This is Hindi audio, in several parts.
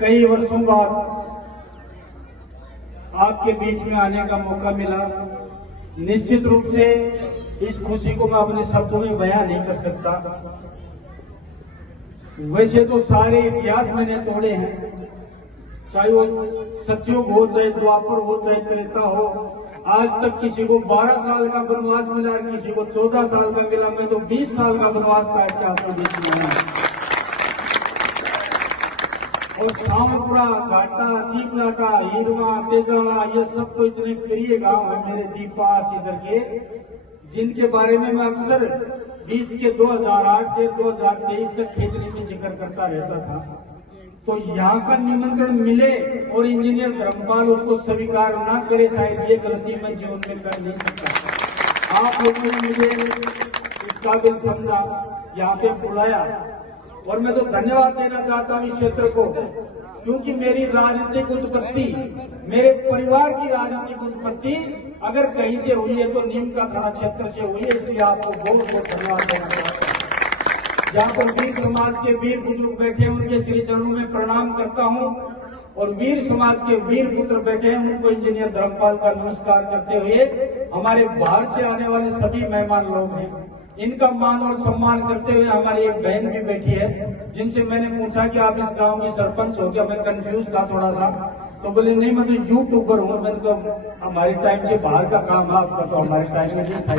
कई वर्षों बाद आपके बीच में आने का मौका मिला। निश्चित रूप से इस खुशी को मैं अपने शब्दों में बयां नहीं कर सकता। वैसे तो सारे इतिहास मैंने तोड़े हैं, चाहे वो सतयुग हो, चाहे द्वापर हो, चाहे त्रेता हो। आज तक किसी को 12 साल का वनवास मिला, किसी को 14 साल का मिला। मैं तो 20 साल का वनवास काट के आपको बीच में आया। और सावरपुरा, घाटा, चीपलाटा, हिरवा, तेजाला, ये सब तो इतने प्रिय गांव है मेरे दीपास इधर के, जिनके बारे में मैं अक्सर बीच के 2008 से 2023 तक खेतरी में जिक्र करता रहता था। तो यहाँ का निमंत्रण मिले और इंजीनियर धर्मपाल उसको स्वीकार ना करे, शायद ये गलती मैं जीवन में कर नहीं सकता। आप लोगों ने मुझे इस काबिल समझा, यहाँ पे बुलाया, और मैं तो धन्यवाद देना चाहता हूँ इस क्षेत्र को, क्योंकि मेरी राजनीतिक उत्पत्ति, मेरे परिवार की राजनीतिक उत्पत्ति अगर कहीं से हुई है तो नीम का थाना क्षेत्र से हुई है। इसलिए आपको बहुत बहुत धन्यवाद देना चाहता हूँ। जहाँ पर वीर समाज के वीर बुजुर्ग बैठे हैं उनके श्री चरणों में प्रणाम करता हूँ, और वीर समाज के वीर पुत्र बैठे हैं उनको इंजीनियर धर्मपाल का नमस्कार करते हुए, हमारे बाहर से आने वाले सभी मेहमान लोग हैं इनका मान और सम्मान करते हुए, हमारी एक बहन भी बैठी है जिनसे मैंने पूछा कि आप इस गांव की सरपंच हो क्या। मैं कंफ्यूज था थोड़ा सा, तो बोले नहीं मैं तो यूट्यूबर हूँ। मैंने कहा हमारे टाइम से बाहर का काम है आपका, तो हमारे टाइम में नहीं था।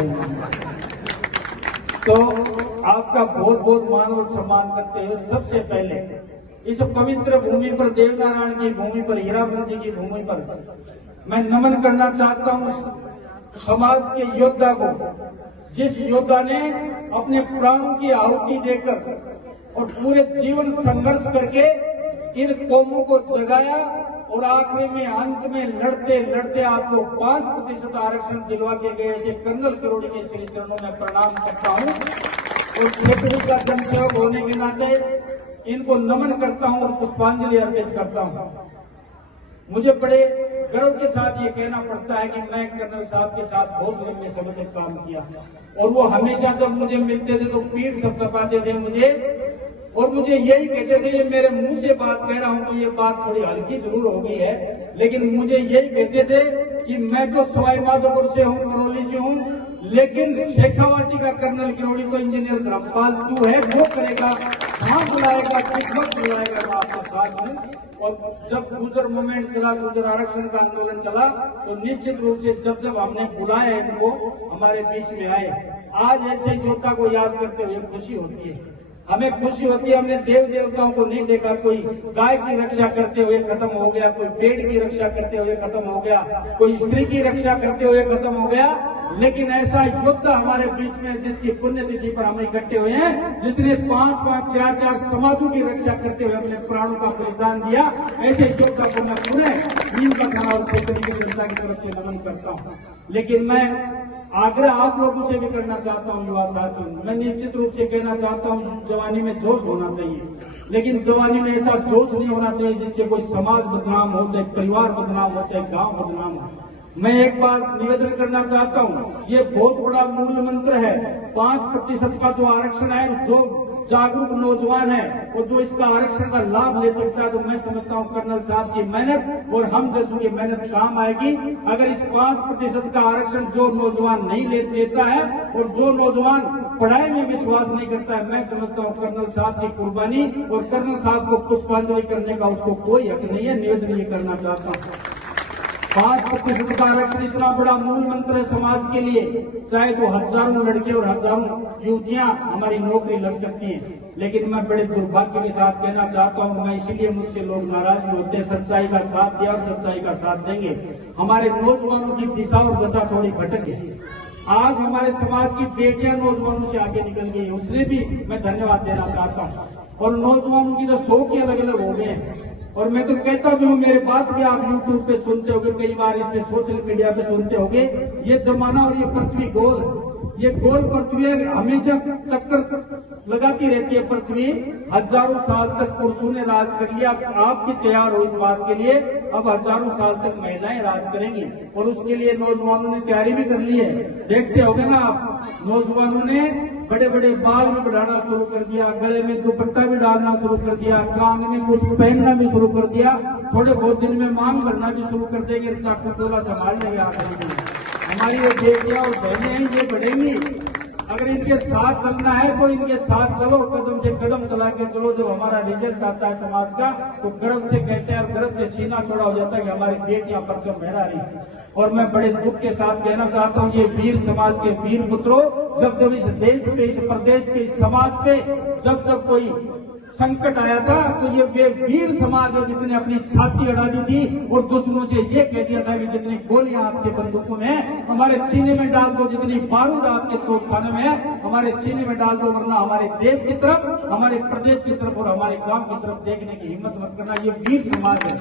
तो आपका बहुत बहुत मान और सम्मान करते हुए सबसे पहले इस पवित्र भूमि पर, देवनारायण की भूमि पर, हीराबंद जी की भूमि पर मैं नमन करना चाहता हूँ समाज के योद्धा को, जिस योद्धा ने अपने प्राणों की आहुति देकर और पूरे जीवन संघर्ष करके इन कौमों को जगाया, और आखिरी में अंत में लड़ते लड़ते आपको 5% आरक्षण दिलवा के गए ऐसे कर्नल किरोड़ी के श्री चरणों में प्रणाम करता हूँ, और क्षेत्र का जनसेवक होने के नाते इनको नमन करता हूँ और पुष्पांजलि अर्पित करता हूँ। मुझे बड़े गर्व के साथ ये कहना पड़ता है कि मैं कर्नल साहब के साथ बहुत लंबे समय तक काम किया, और वो हमेशा जब मुझे मिलते थे तो पीठ थपथपाते थे मुझे, और मुझे यही कहते थे, ये मेरे मुंह से बात कह रहा हूँ तो ये बात थोड़ी हल्की जरूर होगी है, लेकिन मुझे यही कहते थे कि मैं तो सवाई माधोपुर से हूँ, करौली से हूँ, लेकिन शेखावाटी का कर्नल किरोड़ी तो इंजीनियर धर्मपाल तू है, वो करेगा, कहाँ बुलाएगा, किस वक्त बुलाएगा, मैं आपके साथ हूँ। और जब गुजर मूवमेंट चला, गुजर आरक्षण का आंदोलन चला, तो निश्चित रूप से जब जब हमने बुलाया इनको, हमारे बीच में आए। आज ऐसे योद्धा को याद करते हुए खुशी होती है, हमें खुशी होती है। हमने देव देवताओं को नहीं देखा, कोई गाय की रक्षा करते हुए खत्म हो गया, कोई पेड़ की रक्षा करते हुए खत्म हो गया, कोई स्त्री की रक्षा करते हुए खत्म हो गया, लेकिन ऐसा योद्धा हमारे बीच में जिसकी पुण्यतिथि पर हम इकट्ठे हुए हैं, जिसने 5-5, 4-4 समाजों की रक्षा करते हुए अपने प्राणों का बलिदान दिया, ऐसे योद्धा को मैं पूरे नीम का थाना और क्षेत्र की जनता की तरफ से नमन करता हूँ। लेकिन मैं आग्रह आप लोगों से भी करना चाहता हूँ, युवा साथियों, मैं निश्चित रूप से कहना चाहता हूँ जवानी में जोश होना चाहिए, लेकिन जवानी में ऐसा जोश नहीं होना चाहिए जिससे कोई समाज बदनाम हो, चाहे परिवार बदनाम हो, चाहे गांव बदनाम हो। मैं एक बात निवेदन करना चाहता हूँ, ये बहुत बड़ा मूल मंत्र है, 5% का जो आरक्षण है, जो जागरूक नौजवान है और जो इसका आरक्षण का लाभ ले सकता है, तो मैं समझता हूँ कर्नल साहब की मेहनत और हम जैसों की मेहनत काम आएगी। अगर इस 5% का आरक्षण जो नौजवान नहीं लेता है और जो नौजवान पढ़ाई में विश्वास नहीं करता है, मैं समझता हूँ कर्नल साहब की कुर्बानी और कर्नल साहब को पुष्पांजलि करने का उसको कोई हक नहीं है। निवेदन ये करना चाहता हूँ, 5% का आरक्षण इतना बड़ा मूल मंत्र है समाज के लिए, चाहे तो हजारों लड़के और हजारों युवतियां हमारी नौकरी लग सकती है। लेकिन मैं बड़े दुर्भाग्य के साथ कहना चाहता हूं, मैं इसलिए मुझसे लोग नाराज होते हैं, सच्चाई का साथ दिया और सच्चाई का साथ देंगे। हमारे नौजवानों की दिशा और दशा थोड़ी भटक है। आज हमारे समाज की बेटियां नौजवानों से आगे निकल गई, उससे भी मैं धन्यवाद देना चाहता हूँ। और नौजवानों की तो शौक ही अलग अलग हो गए हैं, और मैं तो कहता भी हूँ, मेरे बात भी आप यूट्यूब पे सुनते होगे, कई बार इस पे सोशल मीडिया पे सुनते होगे, ये जमाना और ये पृथ्वी गोल, ये गोल पृथ्वी हमेशा टक्कर लगाती रहती है। पृथ्वी हजारों साल तक पुरुषों ने राज कर लिया, आप भी तैयार हो इस बात के लिए, अब हजारों साल तक महिलाएं राज करेंगी, और उसके लिए नौजवानों ने तैयारी भी कर ली है। देखते होगे ना आप, नौजवानों ने बड़े बड़े बाल भी बढ़ाना शुरू कर दिया, गले में दुपट्टा भी डालना शुरू कर दिया, कान में कुछ पहनना भी शुरू कर दिया, थोड़े बहुत दिन में मांग भरना भी शुरू कर देंगे, चाकू चोला संभाल लेंगे। हमारी ये बेटियां और बहनें हैं, ये बढ़ेंगी। अगर इनके साथ चलना है तो इनके साथ चलो, कदम से कदम चला के चलो। जब हमारा रिजल्ट आता है समाज का तो गर्व से कहते हैं और गर्व से सीना चौड़ा हो जाता है कि हमारी बेटियां परचम फहरा रही है। और मैं बड़े दुख के साथ कहना चाहता हूँ, ये वीर समाज के वीर पुत्रों, जब जब इस देश पे, इस प्रदेश पे, इस समाज पे जब जब कोई संकट आया था तो ये वे वीर समाज है जिसने अपनी छाती अड़ा दी थी और दुश्मनों से ये कह दिया था कि जितनी गोलियां आपके बंदूकों में है हमारे सीने में डाल दो, जितनी बारूद आपके तोपखाने में है हमारे सीने में डाल दो, वरना हमारे देश की तरफ, हमारे प्रदेश की तरफ और हमारे गांव की तरफ देखने की हिम्मत मत करना। ये वीर समाज है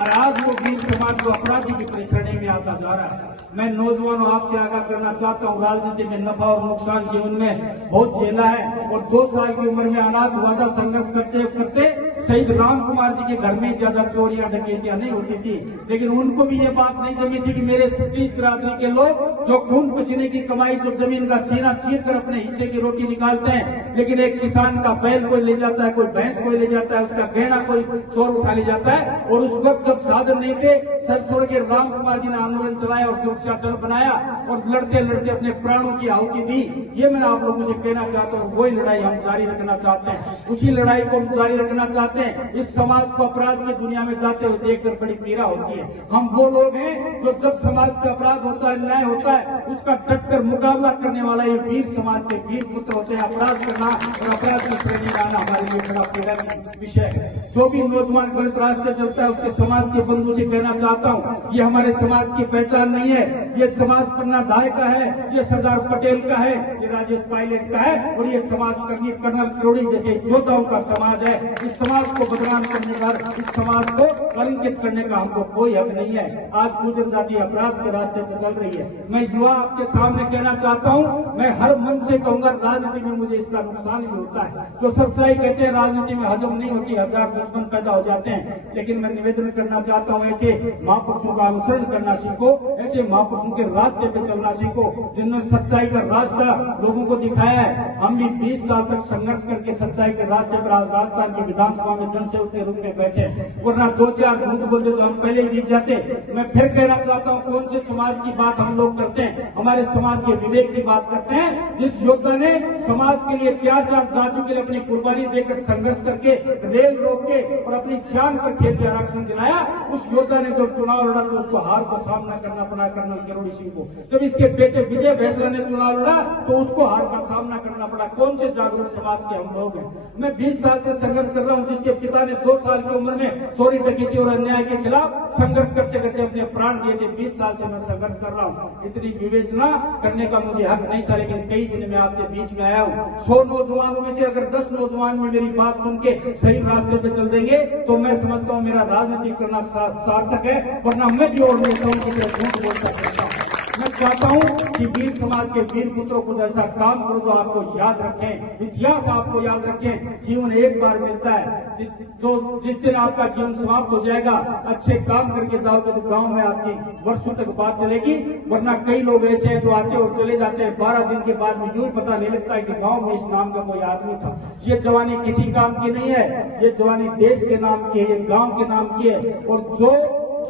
और आज वो वीर समाज को अपराधी की परिश्रेणी में आता जा रहा है। मैं नौजवानों आपसे आगाह करना चाहता हूँ, राजनीति में नफा और नुकसान जीवन में बहुत झेला है और 2 साल की उम्र में अनाथ हुआ था। संघर्ष करते करते शहीद राम कुमार जी के घर में ज्यादा चोरियां डकैतियां नहीं होती थी, लेकिन उनको भी ये बात नहीं जमी थी कि मेरे सतीश बिरादरी के लोग जो खून पसीने की कमाई, जो जमीन का सीना चीर कर अपने हिस्से की रोटी निकालते हैं, लेकिन एक किसान का बैल कोई ले जाता है, कोई भैंस कोई ले जाता है, उसका गहना कोई चोर उठा ले जाता है। और उस वक्त जब साधन नहीं थे, सर छोड़ के राम कुमार जी ने आंदोलन चलाया और सुरक्षा दल बनाया और लड़ते लड़ते अपने प्राणों की आहुति दी। ये मैं आप लोगों से कहना चाहता हूँ, वही लड़ाई हम जारी रखना चाहते हैं, उसी लड़ाई को हम जारी रखना चाहते हैं। इस समाज को अपराध की दुनिया में जाते हुए देखकर बड़ी पीड़ा होती है। हम वो लोग हैं जो जब समाज का अपराध होता है, अन्याय होता है, उसका डटकर मुकाबला करने वाला ये वीर समाज के वीर पुत्र होते हैं। अपराध करना और अपराध की श्रेणी में आना हमारे लिए बड़ा पीड़ा का विषय है। जो भी नौजवान गलत रास्ते चलता है उसके समाज के बंधु से कहना चाहता हूँ, ये हमारे समाज की पहचान नहीं है, ये समाज पन्ना धाय का है, ये सरदार पटेल का है, ये राजेश पायलट का है और ये समाज कर्नल किरोड़ी जैसे योद्धाओं का समाज है। इस समाज को बदनाम करने का, इस समाज को कलंकित करने का हमको कोई हक नहीं है। आज गुजर जाति अपराध के रास्ते पर चल रही है। मैं युवा आपके सामने कहना चाहता हूँ, मैं हर मन से कहूंगा, राजनीति में मुझे इसका नुकसान भी होता है। जो सच्चाई कहते हैं राजनीति में हजम नहीं होती, 1000 दुश्मन पैदा हो जाते हैं, लेकिन मैं निवेदन करना चाहता हूँ, ऐसे महापुरुषों का अनुसरण करना सीखो, ऐसे महापुरुषों के रास्ते पे चलना सीखो जिन्होंने सच्चाई का रास्ता लोगों को दिखाया है। हम भी 20 साल तक संघर्ष करके सच्चाई के रास्ते पर आज राजस्थान की विधानसभा में जनसेवक के रूप में बैठे, वरना 2-4 झूठ बोलते तो हम पहले ही जीत जाते। मैं फिर कहना चाहता हूँ, कौन से समाज की बात हम लोग करते हैं? हमारे समाज के विवेक की बात करते हैं। जिस योद्धा ने समाज के लिए 4-4 जातियों के लिए अपनी कुर्बानी देकर संघर्ष करके रेल रोक के और अपनी जान पर खेल के आरक्षण दिलाया, उस योद्धा ने जब चुनाव लड़ा तो उसको हार का सामना करना पड़ा कर्नल किरोड़ी सिंह को। जब इसके बेटे विजय भैंसला ने चुनाव लड़ा तो उसको हार का सामना करना पड़ा। कौन से जागरूक समाज के हम लोग हैं? मैं 20 साल से संघर्ष कर रहा हूँ, जिसके पिता ने 2 साल की उम्र में चोरी डकैती और अन्याय के खिलाफ संघर्ष करते करते अपने प्राण दिए थे। 20 साल से मैं संघर्ष कर रहा हूँ। इतनी विवेचना करने का मुझे हक नहीं था, लेकिन कई दिन में आपके बीच में आया हूँ। 100 नौजवानों में से अगर 10 नौजवान में मेरी बात सुन के सही रास्ते पे चल देंगे तो मैं समझता हूँ मेरा राजनीति करना सार्थक है, वरना मैं भी और नेता हूँ कि झूठ बोल सकता हूँ। मैं चाहता हूँ कि वीर समाज के वीर पुत्रों को ऐसा काम करो जो आपको याद रखें, इतिहास आपको याद रखें। जीवन एक बार मिलता है, जो जिस दिन आपका जीवन समाप्त हो जाएगा, अच्छे काम करके जाओगे तो गांव में आपकी वर्षों तक बात चलेगी। वरना कई लोग ऐसे हैं जो आते और चले जाते हैं, 12 दिन के बाद भी यूं पता नहीं लगता है कि गांव में इस नाम का कोई आदमी था। ये जवानी किसी काम की नहीं है, ये जवानी देश के नाम की है, ये गाँव के नाम की है। और जो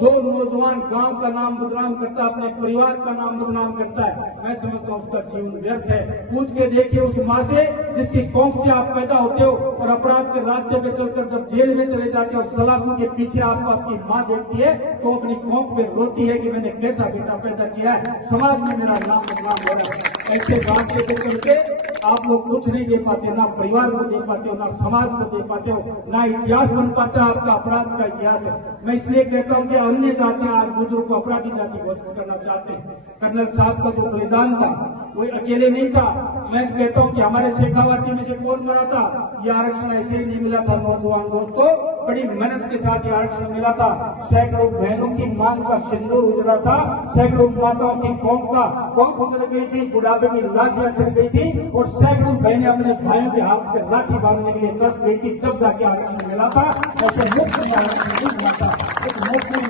नौजवान गांव का नाम बदनाम करता है, अपने परिवार का नाम बदनाम करता है, मैं समझता हूँ उसका जीवन व्यर्थ है। पूछ के देखिए उस माँ से जिसकी कोख से आप पैदा होते हो और अपराध के रास्ते पे चलकर जब जेल में चले जाते हो और सलाखों के पीछे आपको आपकी माँ देखती है तो अपनी कोख पे रोती है कि मैंने कैसा बेटा पैदा किया है, समाज में मेरा नाम बदनाम हो रहा है। ऐसे रास्ते पे चलते आप लोग कुछ नहीं दे पाते, ना परिवार को दे पाते हो, ना समाज को दे पाते हो, ना इतिहास बन पाता है आपका अपराध का इतिहास है। मैं इसलिए कहता हूँ कि अन्य जातियां आज बुजुर्ग को अपराधी जाति घोषित करना चाहते हैं। कर्नल साहब का जो बलिदान था वो अकेले नहीं था। मैं कहता हूँ कि हमारे शेखावाटी में से कौन मरा था, ये आरक्षण ऐसे ही नहीं मिला था नौजवान दोस्तों, बड़ी मेहनत के साथ ये आरक्षण मिला था। सैकड़ों बहनों की मांग का सिंदूर उजड़ा था, सैकड़ों माताओं की कौम उजड़ गई थी, बुढ़ापे की लाठियां चल गई थी और सैकड़ों बहनें अपने भाइयों के हाथ पे लाठी बांधने के लिए तरस गई थी, जब जाके आरक्षण मिला था। ऐसे मुफ्त में आरक्षण नहीं मिला था, एक मुफ्त में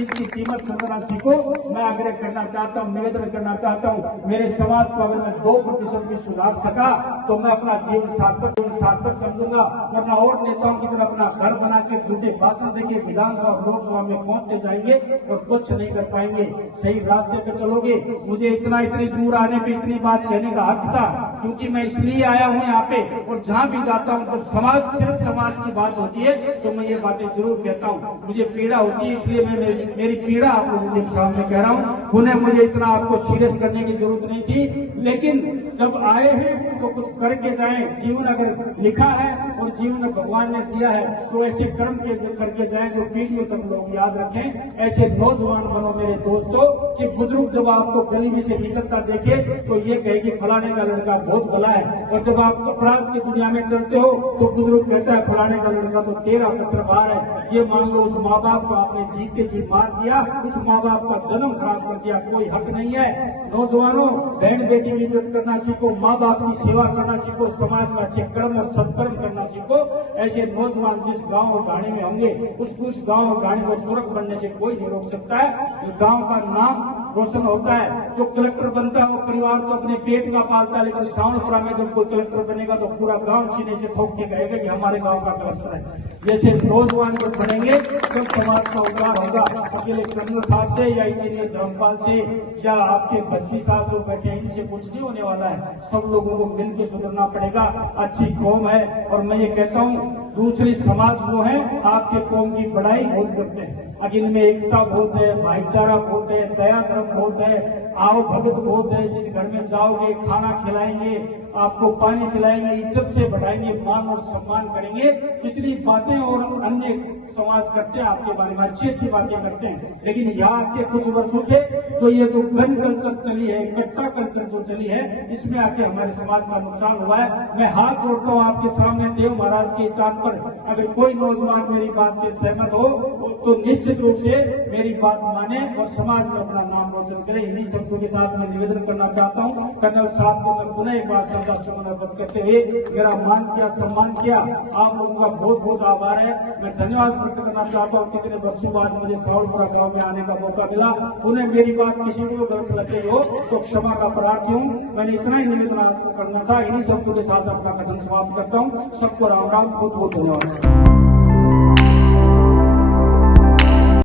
चीज की कीमत समझना सीखो। मैं आग्रह करना चाहता हूँ, निवेदन करना चाहता हूँ, मेरे समाज को अगर मैं 2% भी सुधार सका तो मैं अपना जीवन सार्थक समझूंगा। वरना और नेताओं की तरह अपना घर बना के झूठे भाषण देके विधानसभा लोकसभा में पहुंचते जाएंगे और कुछ नहीं कर पाएंगे। सही रास्ते पे चलोगे। मुझे इतनी दूर आने पे इतनी बात कहने का हक था क्योंकि मैं इसलिए आया हूँ यहाँ पे, और जहाँ भी जाता हूँ जब सिर्फ समाज की बात होती है तो मैं ये बातें जरूर कहता हूँ। मुझे पीड़ा होती है इसलिए मैं मेरी पीड़ा आपको सामने कह रहा हूँ। उन्हें मुझे इतना आपको सीरियस करने की जरूरत नहीं थी, लेकिन जब आए हैं तो कुछ करके जाएं। जीवन अगर लिखा है और जीवन में भगवान ने दिया है तो ऐसे कर्म करके जाएं जो पीढ़ियों तक लोग याद रखें। ऐसे नौजवान बनो मेरे दोस्तों कि बुजुर्ग जब आपको गली से निकलता देखे तो ये कहे कि फलाने का लड़का बहुत भला है, और जब आप अपराध की दुनिया में चलते हो तो बुजुर्ग कहता है फलाने का लड़का तो तेरा पत्रकार है। ये मान लो उस माँ बाप को आपने जीते जी मार दिया, उस माँ बाप का जन्म खराब कर दिया, कोई हक नहीं है। नौजवानों, बहन बेटी की इज्जत करना सीखो, माँ बाप की सेवा करना सीखो, समाज में अच्छे कर्म और सत्कर्म करना सीखो। ऐसे नौजवान जिस गांव और गाड़ी में होंगे उस गांव और गाड़ी को स्वर्ग बनने से कोई नहीं रोक सकता है। गांव का नाम रोशन होता है। जो कलेक्टर बनता है वो परिवार तो अपने पेट का पालता है, लेकिन सावनपुरा में जब कोई कलेक्टर बनेगा तो पूरा गांव सीने से ठोक के कहेगा कि हमारे गांव का कलेक्टर है। जैसे नौजवान जब बनेंगे तब समाज का उद्धार होगा। अकेले कर्नल साहब से या इंजीनियर धर्मपाल से या आपके बस्सी साहब जो बैठे हैं इनसे कुछ नहीं होने वाला है। सब लोगों को मिलकर सुधरना पड़ेगा। अच्छी कौम है, और मैं ये कहता हूँ दूसरी समाज जो है आपके कौम की बड़ाई बहुत करते हैं। अखिल में एकता बहुत है, भाईचारा बहुत है, दया धर्म बहुत है, आओ भगत बहुत है। जिस घर में जाओगे खाना खिलाएंगे, आपको पानी पिलाएंगे, इज्जत से बढ़ाएंगे, मान और सम्मान करेंगे। इतनी बातें और अन्य समाज करते हैं आपके बारे में, अच्छी बातें करते हैं। लेकिन यहाँ के कुछ वर्षों से तो ये जो गन कल्चर चली है, कट्टा कल्चर जो चली है, इसमें आके हमारे समाज का नुकसान हुआ है। मैं हाथ जोड़ता हूँ आपके सामने देव महाराज के स्थान पर, अगर कोई नौजवान मेरी बात से सहमत हो तो निश्चित रूप से मेरी बात माने और समाज में अपना नाम रोशन करे। इन्हीं शब्दों के साथ मैं निवेदन करना चाहता हूँ। कर्नल साहब को मैं पुनः एक बार श्रद्धा सुमन करते हुए मेरा मान किया, सम्मान किया, आप लोगों का बहुत बहुत आभार है। मैं धन्यवाद व्यक्त करना चाहता हूँ। कितने वर्षों बाद मुझे सावनपुरा गाँव में आने का मौका मिला। उन्हें मेरी बात किसी को गलत लगे हो तो क्षमा का प्रार्थी हूँ। मैंने इतना ही निवेदन आपको करना था। इन्हीं शब्दों के साथ अपना कथन समाप्त करता हूँ। सबको राम राम, बहुत बहुत धन्यवाद।